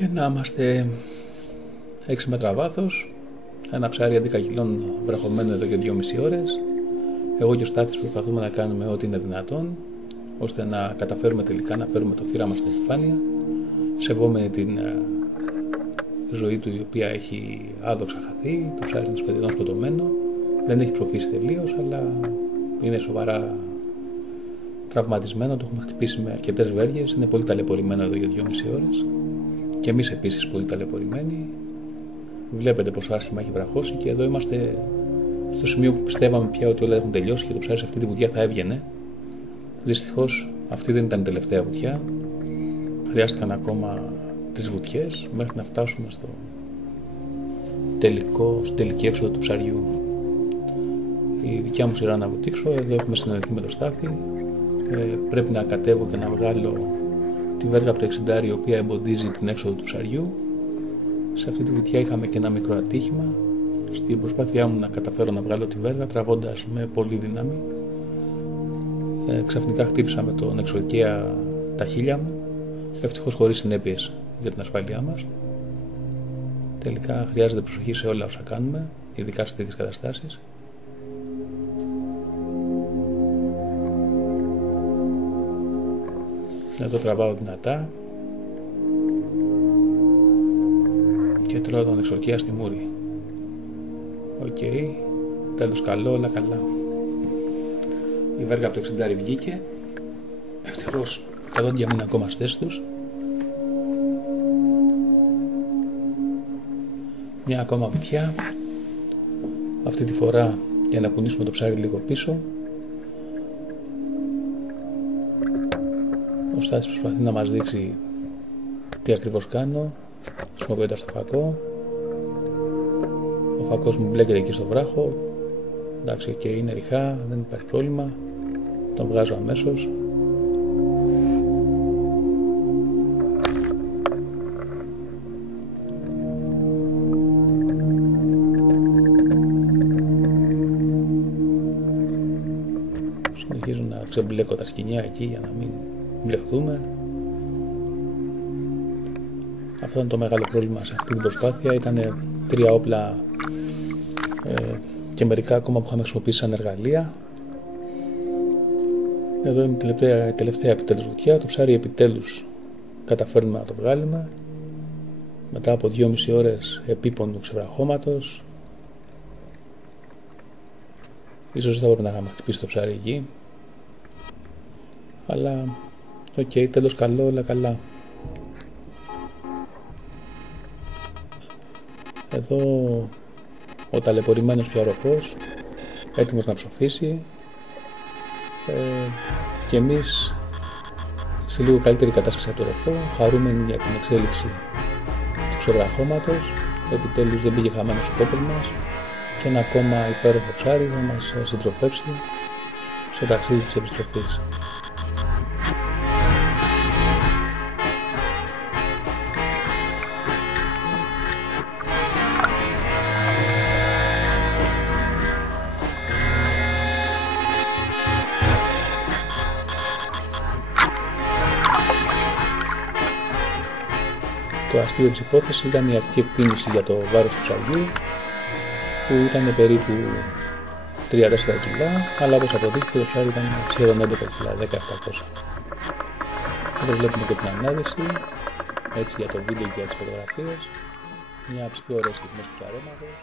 Και να είμαστε 6 μέτρα βάθος, ένα ψάρι 11 κιλών βραχωμένο εδώ και 2,5 ώρες. Εγώ και ο Στάθης προσπαθούμε να κάνουμε ό,τι είναι δυνατόν ώστε να καταφέρουμε τελικά να φέρουμε το θύραμα στην επιφάνεια, σεβόμενοι την ζωή του, η οποία έχει άδοξα χαθεί. Το ψάρι είναι σχεδόν σκοτωμένο, δεν έχει ψοφήσει τελείως, αλλά είναι σοβαρά τραυματισμένο. Το έχουμε χτυπήσει με αρκετές βέργες, είναι πολύ ταλαιπωρημένο εδώ για 2,5 ώρες. Και εμείς επίσης πολύ ταλαιπωρημένοι. Βλέπετε πόσο άσχημα έχει βραχώσει και εδώ είμαστε στο σημείο που πιστεύαμε πια ότι όλα έχουν τελειώσει και το ψάρι σε αυτή τη βουτιά θα έβγαινε. Δυστυχώς αυτή δεν ήταν η τελευταία βουτιά. Χρειάστηκαν ακόμα 3 βουτιές μέχρι να φτάσουμε στη τελική έξοδο του ψαριού. Η δικιά μου σειρά να βουτήξω, εδώ έχουμε συνεννοηθεί με το Στάθη. Πρέπει να κατέβω και να βγάλω τη βέργα από το 60, η οποία εμποδίζει την έξοδο του ψαριού. Σε αυτή τη βουτιά είχαμε και ένα μικρό ατύχημα. Στην προσπάθειά μου να καταφέρω να βγάλω τη βέργα, τραβώντας με πολύ δύναμη, ξαφνικά χτύπησα με τον εξορκαία τα χείλια μου, ευτυχώς χωρίς συνέπειες για την ασφάλειά μας. Τελικά χρειάζεται προσοχή σε όλα όσα κάνουμε, ειδικά σε τέτοιες καταστάσεις. Εδώ τραβάω δυνατά και τρώω τον εξορκαία στη μούρη. Οκ, τέλος καλό, όλα καλά. Η βέργα από το 60 βγήκε. Ευτυχώς τα δόντια μου είναι ακόμα στη θέση τους. Μια ακόμα βουτιά. Αυτή τη φορά για να κουνήσουμε το ψάρι λίγο πίσω. Ο Στάθης προσπαθεί να μας δείξει τι ακριβώς κάνω, χρησιμοποιώντας το φακό. Ο φακός μου μπλέκεται εκεί στο βράχο. Εντάξει, και είναι ριχά, δεν υπάρχει πρόβλημα. Τον βγάζω αμέσως. Συνεχίζω να ξεμπλέκω τα σκοινιά εκεί για να μην μπλεχτούμε. Αυτό είναι το μεγάλο πρόβλημα σε αυτή την προσπάθεια. Ήταν 3 όπλα και μερικά ακόμα που είχαμε χρησιμοποιήσει σαν εργαλεία. Εδώ είναι η τελευταία επιτέλους βουτιά. Το ψάρι επιτέλους καταφέρνουμε να το βγάλουμε μετά από 2,5 ώρες επίπονου ξεβραχώματος. Ίσως δεν θα πρέπει να είχαμε χτυπήσει το ψάρι εκεί, αλλά οκ, τέλος καλό, όλα καλά. Εδώ ο ταλαιπωρημένος πιαροφός έτοιμος να ψοφήσει και εμείς σε λίγο καλύτερη κατάσταση από το ροφό, χαρούμενοι για την εξέλιξη του ξεβραχώματος. Επιτέλους δεν πήγε χαμένος ο κόπος μας και ένα ακόμα υπέροχο ψάρι θα μας συντροφεύσει στο ταξίδι της επιστροφής. Το αστείο της υπόθεσης ήταν η αρχική εκτίμηση για το βάρος του ψαριού, που ήταν περίπου 3-4 κιλά, αλλά όπως αποδείχθηκε το ψάρι ήταν σχεδόν 11 κιλά, 10.700. Εδώ βλέπουμε και την ανάρτηση, έτσι για το βίντεο και για τις φωτογραφίες, μια ψυχή ωραία στιγμές του ψαρέματος.